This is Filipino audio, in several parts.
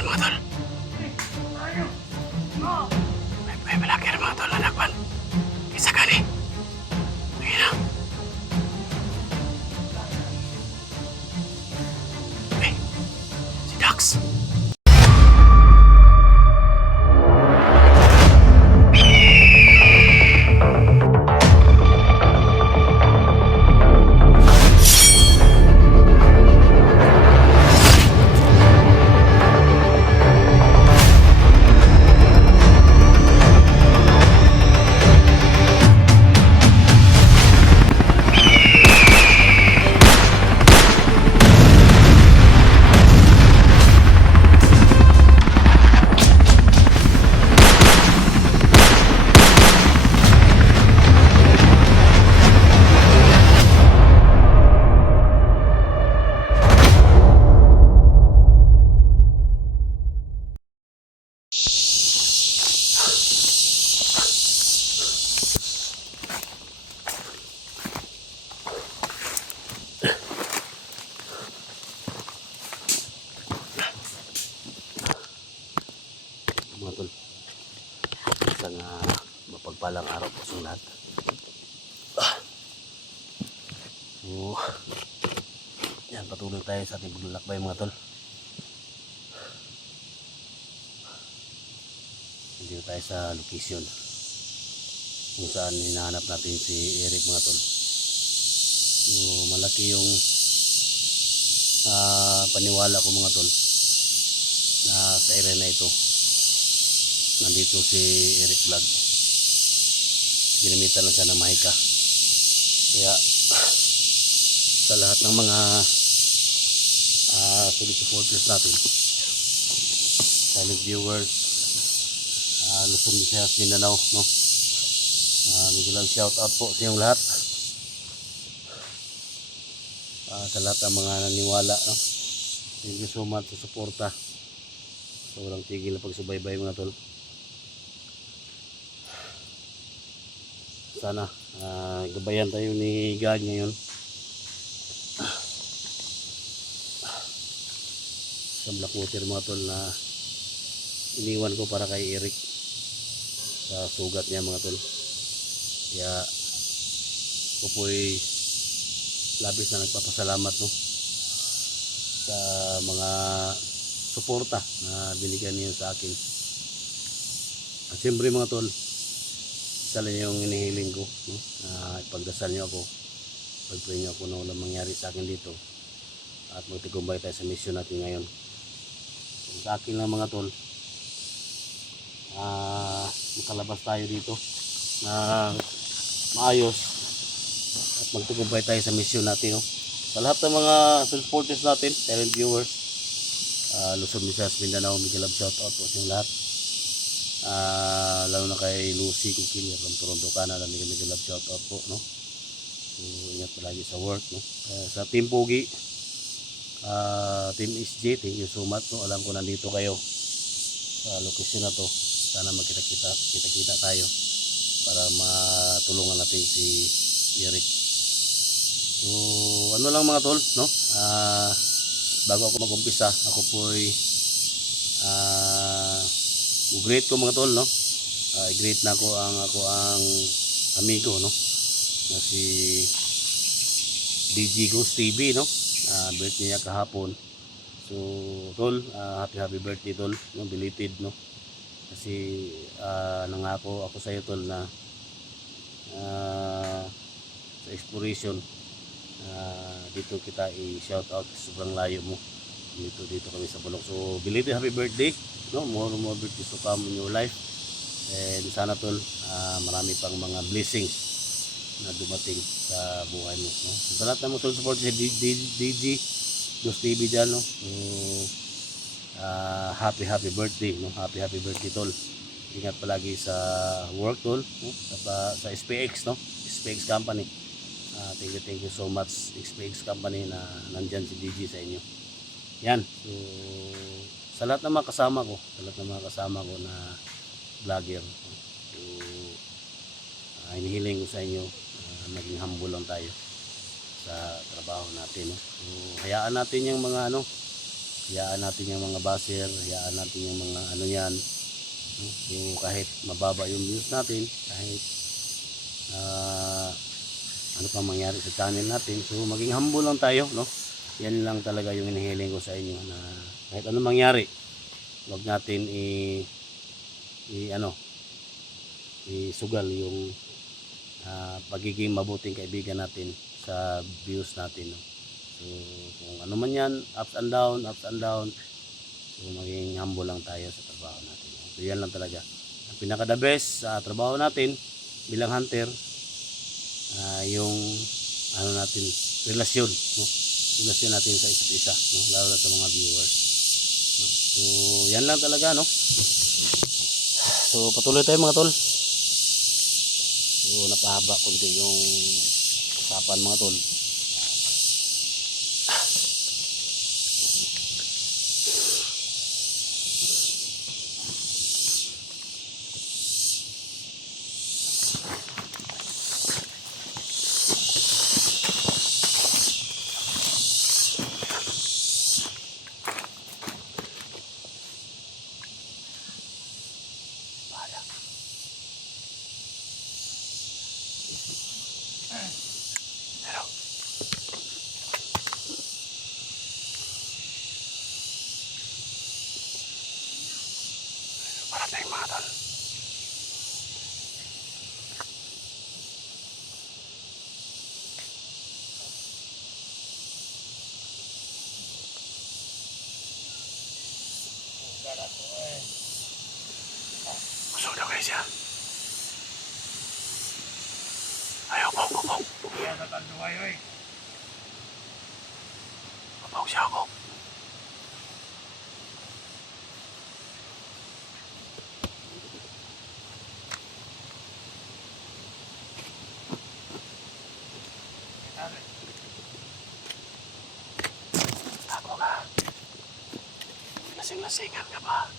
Nakwan mga tol. May balakir mga tol na nakwan. Isa ka ni. Ayun na. Eh, si Dax. Mga tol, isang mapagpalang araw po sa lahat. So, yan, patuloy tayo sa ating paglalakbay mga tol. Dito tayo sa location kung saan hinahanap natin si Eric mga tol. So, malaki yung paniwala ko mga tol na sa area na ito nandito si Eric Vlog. Ginamitan lang siya ng mahika. Kaya sa lahat ng mga solid supporters natin, silent viewers, Luzon, Visayas, Mindanao, no? Medyo lang shout out po sa inyong lahat. Sa lahat ng mga naniwala, no? Thank you so much sa suporta. So walang tigil na pagsubaybay mga tol. Sana gabayan tayo ni God ngayon sa Blackwater mga tol na iniwan ko para kay Eric sa sugat niya mga tol. Kaya ko po'y labis na nagpapasalamat, no, sa mga suporta na binigyan niyo sa akin. At siyempre mga tol, isa lang yung inihiling ko, no? Ipagdasal niyo ako, pag-pray niyo ako na walang mangyari sa akin dito at magtigumbay tayo sa mission natin ngayon. So, sa akin lang mga tol, makalabas tayo dito na maayos at magtigumbay tayo sa mission natin, no? Sa lahat ng mga supporters natin, silent viewers, Luzon, Visayas, Mindanao, Miguel Love, shout out po sa lahat. Lalo na kay Lucy Kukil from Toronto, Canada, Miguel Love, shout out po, no? So, ingat palagi sa work, no? Sa Team Pogi, Team SJ, thank you so much, no? Alam ko nandito kayo sa location na to. Sana kita tayo para matulungan natin si Eric. So ano lang mga tol, no? Bago ako mag-umpisa, ako po'y greet ko mga tol, no? I-greet na ako ang amigo, no, na si DJ Ghost TV, no? Birthday niya kahapon. So tol, happy birthday tol, no? Belated, no? Kasi nangako ako sa iyo tol na sa exploration dito kita i-shout out, sobrang layo mo dito kami sa Bulok. So belated happy birthday, no? More birthdays to come in your life, and sana tol marami pang mga blessings na dumating sa buhay mo, no? So, sa lahat ng mga support si DJ Ghost TV dyan, no? So, happy birthday, no? Happy birthday tol. Ingat palagi sa work tol, no? Sa SPX, no? SPX company. Thank you so much SPX company na nandyan si DJ sa inyo. Yan. So sa lahat ng mga kasama ko, na vlogger, so hinihiling ko sa inyo maging humble lang tayo sa trabaho natin, no? So hayaan natin yung mga hayaan natin yung mga baser, hayaan natin yung mga ano yan. No? So kahit mababa yung views natin, kahit ano pa mangyari sa channel natin, so maging humble lang tayo, no? Yan lang talaga yung hinihiling ko sa inyo, na kahit anong mangyari, wag natin ano, isugal yung pagiging mabuting kaibigan natin sa views natin, no? So kung ano man yan, ups and down, so maging humble lang tayo sa trabaho natin, no? So yan lang talaga ang pinaka the best sa trabaho natin bilang hunter, yung ano natin, relasyon, no? Relasyon natin sa isa't isa, no? Lalo na sa mga viewers, no? So yan lang talaga, no? So patuloy tayo mga tol. So napahaba konti yung usapan mga tol. Parating mga tol. Busog daw guys yan. Ayaw, bong. Iya sa tanduay, oy. Bong siya ako. Ako ka. Lasing-lasingan ka ba?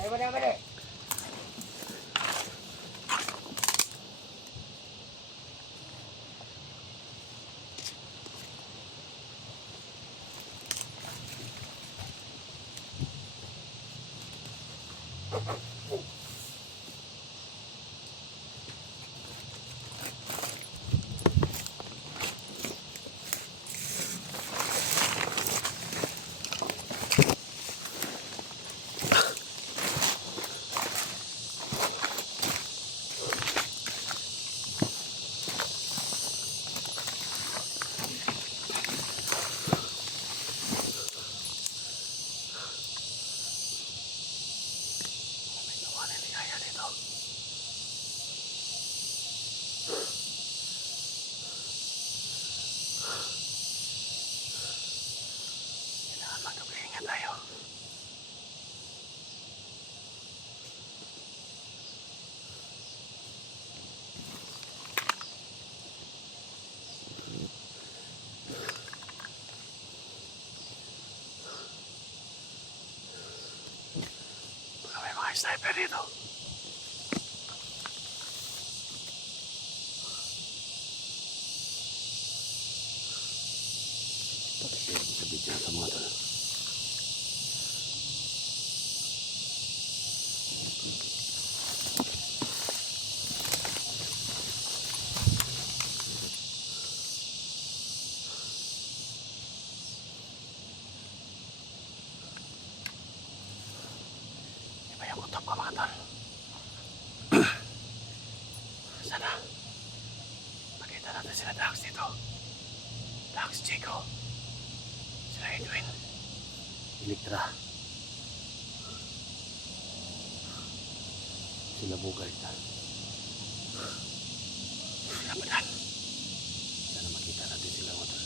Tayo ba na ba na? May mga sniper dito. Elektra. Sila Bugard. Sila Badan. Sana makita natin sila mga tol.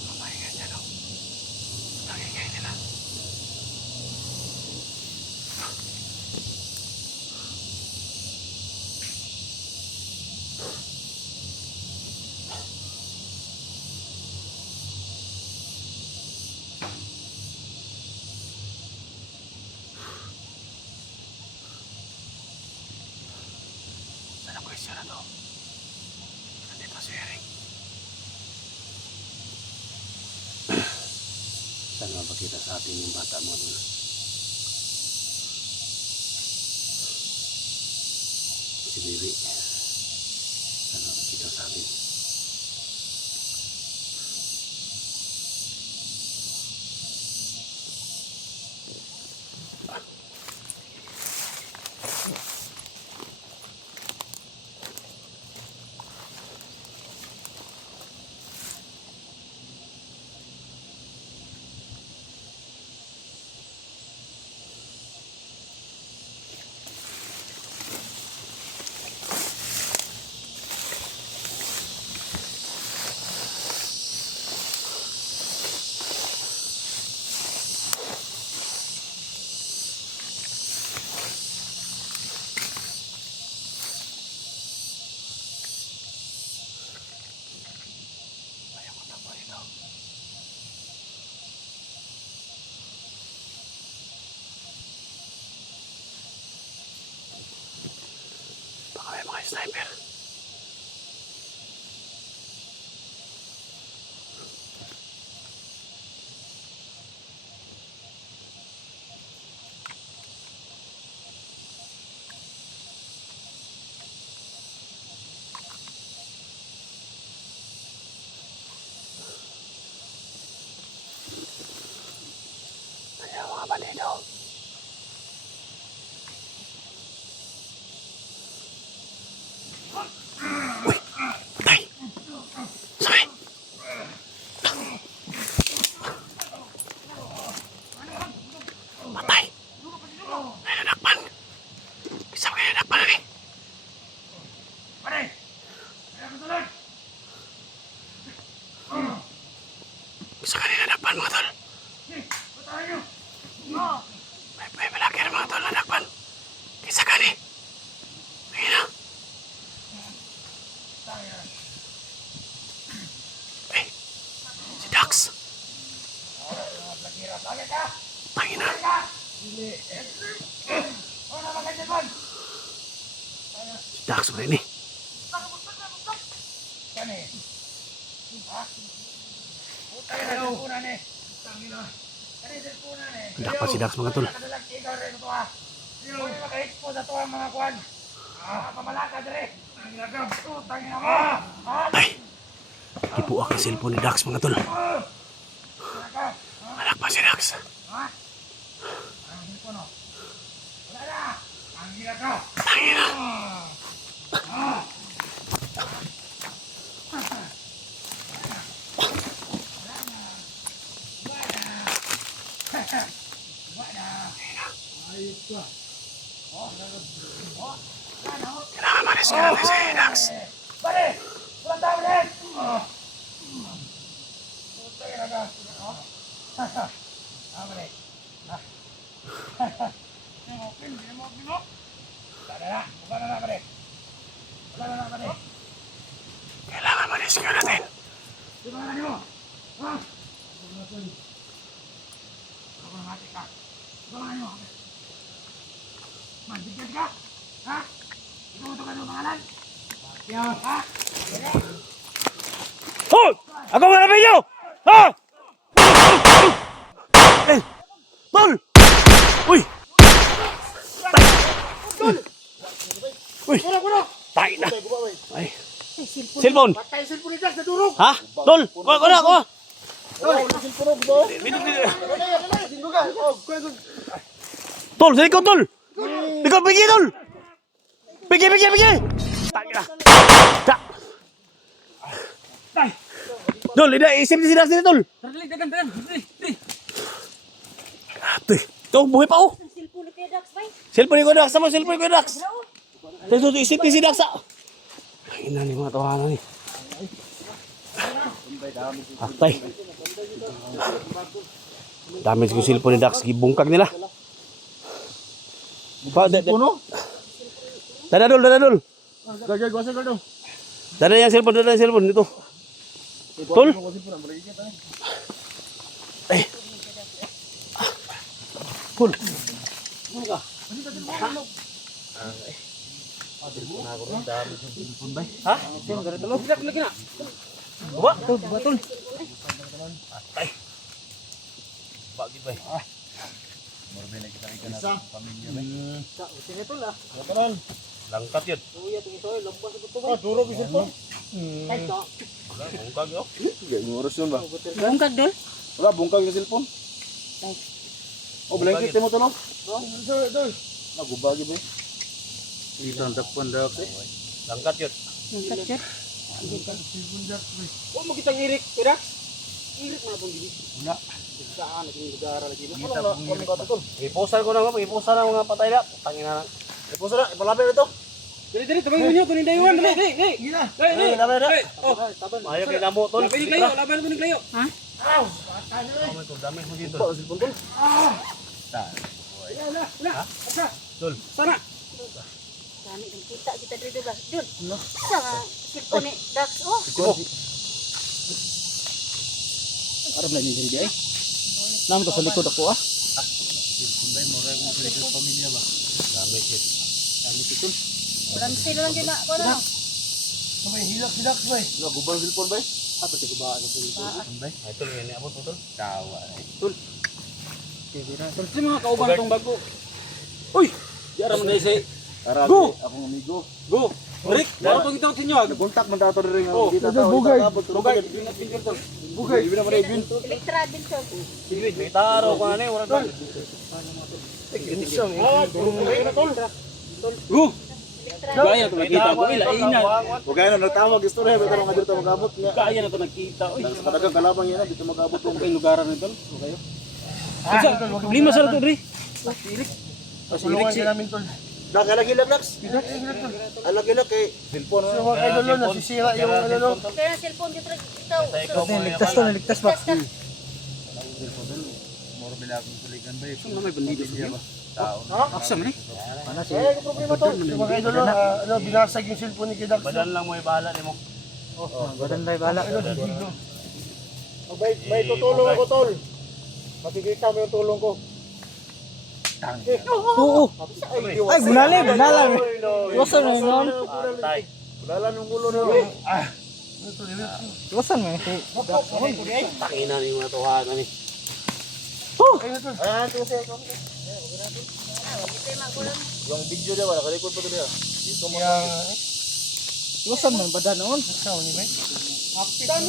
Mga maingay dyan o. Nangingay nila. Sana question na to. Nandito si Eric. Sana mapakita sa atin yung bata mo nun. Si Bibi. Sana mapakita sa atin. Ayaw ko tapos ito. Baka may mga sniper. Ayan mga bandido. Uy! Patay! Sakay! Patay! Ay nanakpan! Isa kayo nanakpan na eh! Pare! Kaya ko tulad! Isa kayo nanakpan mga tol! Patahan nyo! May malaki na mga tol nanakpan! Isa ka ni! Ayun na! Eh! Si Dax! Lagira, tagay ka! Tangin na! Hindi! Ano naman ganyan man? Si Dax mo rin eh! Yan eh! Ha? Puta yun ang silpunan eh! Tangina! Ano yung silpunan eh? Nakpan si Dax mga tol! Nakadalag ikaw rin ito ha! Kung maka-expose ito ang mga kwan! Pamalaka dere! Tangina ka! Tangina mo! Ay! Ipuak ang cellphone ni Dax mga tol! Nakpan si Dax! Ha? Ang silpon o! Wala na! Tangina ka! Tangin na! Ayos ka! Kailangan ma-rescue natin si Dax! Pare! Walang tao ulit! Puta yun aga! Pare! Hindi mo bino! Wala na! Wala na pare! Wala na pare! Kailangan ma-rescue natin! Di ba nga mo? Ha? Ako na mati ka! Di ba nga mo? Mandigyan ka? Ha? Ikaw ito ka ng pangalan? Ha? Hoy! Ako nga namin nyo! Ha? Eh! Tol! Uy! Uy! Tayo na! Ay! Cellphone! Patay cellphone ni Jack sa durog! Ha? Tol! Wala ako! Tol! Sa ikaw, Tol! Ikaw, bigay, Tol! Bigay! Tayo na! Tol, isip si Dax dito, tol. Dali, dagan. Dali. Ate, ito, buhay pa oh. Cellphone ni Kuya Dax, bay. Cellphone ko Dax, sama cellphone ko Dax. Bravo. Ito, isip si Dax ah. Ay, ina ni mga tawanan ni. Atay. Damage ko cellphone ni Dax, gibungkag nila. Puno? Dadadol. Gagay, gawasa ka daw. Dada yung cellphone dito. Tol. Eh. Tol. Ha? Sino ganito lo? Lagi na. Buwa? Batol. Atay. Bagi ba? Sino to la? Langkat yun. Kuya tingin soy, lambas ko to. Duro bisin po. Ay to. Wala, bungkag yun. Gaya oras yun ba? Bungkag dol. Wala, bungkag yung cellphone. O, blanket mo to no? Nagubagi ba eh? Dito ang dakpan dak. Langkat yun. Bungkag yun. Huwag mo kitang irik, Kuya Dax. Irik na itong dili. Wala. Saan naging lugar lagi mo? Iposal ko na nga. Iposal na mga patay na. Tangin na lang. Ipuso na, ipalapin ito. Dali, tabay mo nyo, tunin dayuan, dali. Dali. Oh, Ayaw kay namo tol. laban ni Klayo, laban ni Klayo. Ha? Dami mo dito. Wala. Asa? Tol. Sana. Kami din kita dito ba? Dol. Sa cellphone ni Dax. Oh. Ito. Arab na niya diri ay. Nam to sa likod ako ah. Kunday mo rin kung sa pamilya ba? Dami shit. Walang silo lang din na. Ano? Sabay, hilak si Dax ba eh? Nagubang cellphone ba eh? Pati ko ba sa likod? Kunday. Ito lang yan. Abot mo tol. Tawa. Sa mga kauban tong bago. Uy, di ara man dai say. Arabi, Go! akong amigo. Go. Rick, daro tong itong tinyo. Naguntak man dato rin Oh, ang kita tao. bugay. Bugay. Bugay. Ibig naman ibig. Elektra din siya. Sige, may taro ko na eh. Wala tol. Go. Elektra. Gaya to nakita ko ila ina. Bugay na nagtawag istorya pero nga dito magabot nga. Kaya na to nakita. Uy, Sa kadagang kalabang yan dito magabot. kung kay lugaran nito. Okay. Problema sa to, Dre. Pasulungan ka namin tol. Nakalagilak Dax. Alagilak kay cellphone. So mga idol na nasisira yung ano no. Kaya cellphone dito ikaw. Ligtas ba? Moro bila akong tuligan ba eh. Saan may bandido sa iyo? Tao. Aksam ni. Eh, yung problema to. Yung mga idol na binasag yung cellphone ni Kidax. Badan lang mo ibahala ni mo. Badan bay bala. May tutulong ako tol. Makikita mo yung tulong ko. Oo. Ay, bunalim. Iwasan mo yun. Tay. Wala nung ulo na. Iwasan mo. Tangina ni mga tuhanan ni. Ayan, ito siya. Yung video niya, wala kalikod pa ito niya. Dito mo. Iwasan mo badan noon. Dami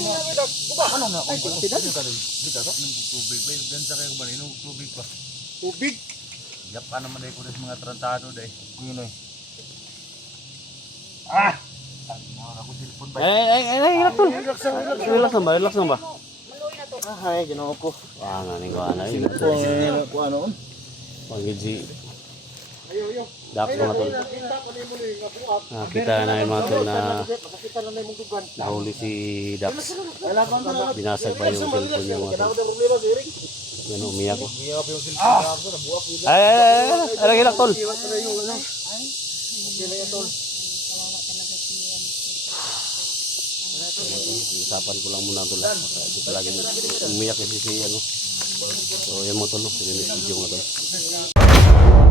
na namin, Dax. Ano na? Ay, tidak. Tubig ba? Gansa kayo ba? Inom tubig pa. Tubig? Yap, ano man ko mga trantado dahil. Yun eh. Ah! Ako silpon ba? Relax tol. Relax lang ba? Relax lang ba? Maluoy na to. Ay, ginawa ko. Wah, nga ning kuha na yun. Kung ano? Pag-idji. Dax mga tol. Nakita na yung mga tol na Nakakita na yung dugan. nahuli si Dax. Binasag pa yung cellphone niya mga tol. Kailangan na problema si Eric. Yan, umiyak ko. Umiyak yung cellphone na ako. Nabuak ko yun. Relax tol. Iwas na yung ano. Okay na yan, tol. Usapan ko lang muna tol. Dito lagi umiyak kasi si ano. So yan mga tol. Video mga tol.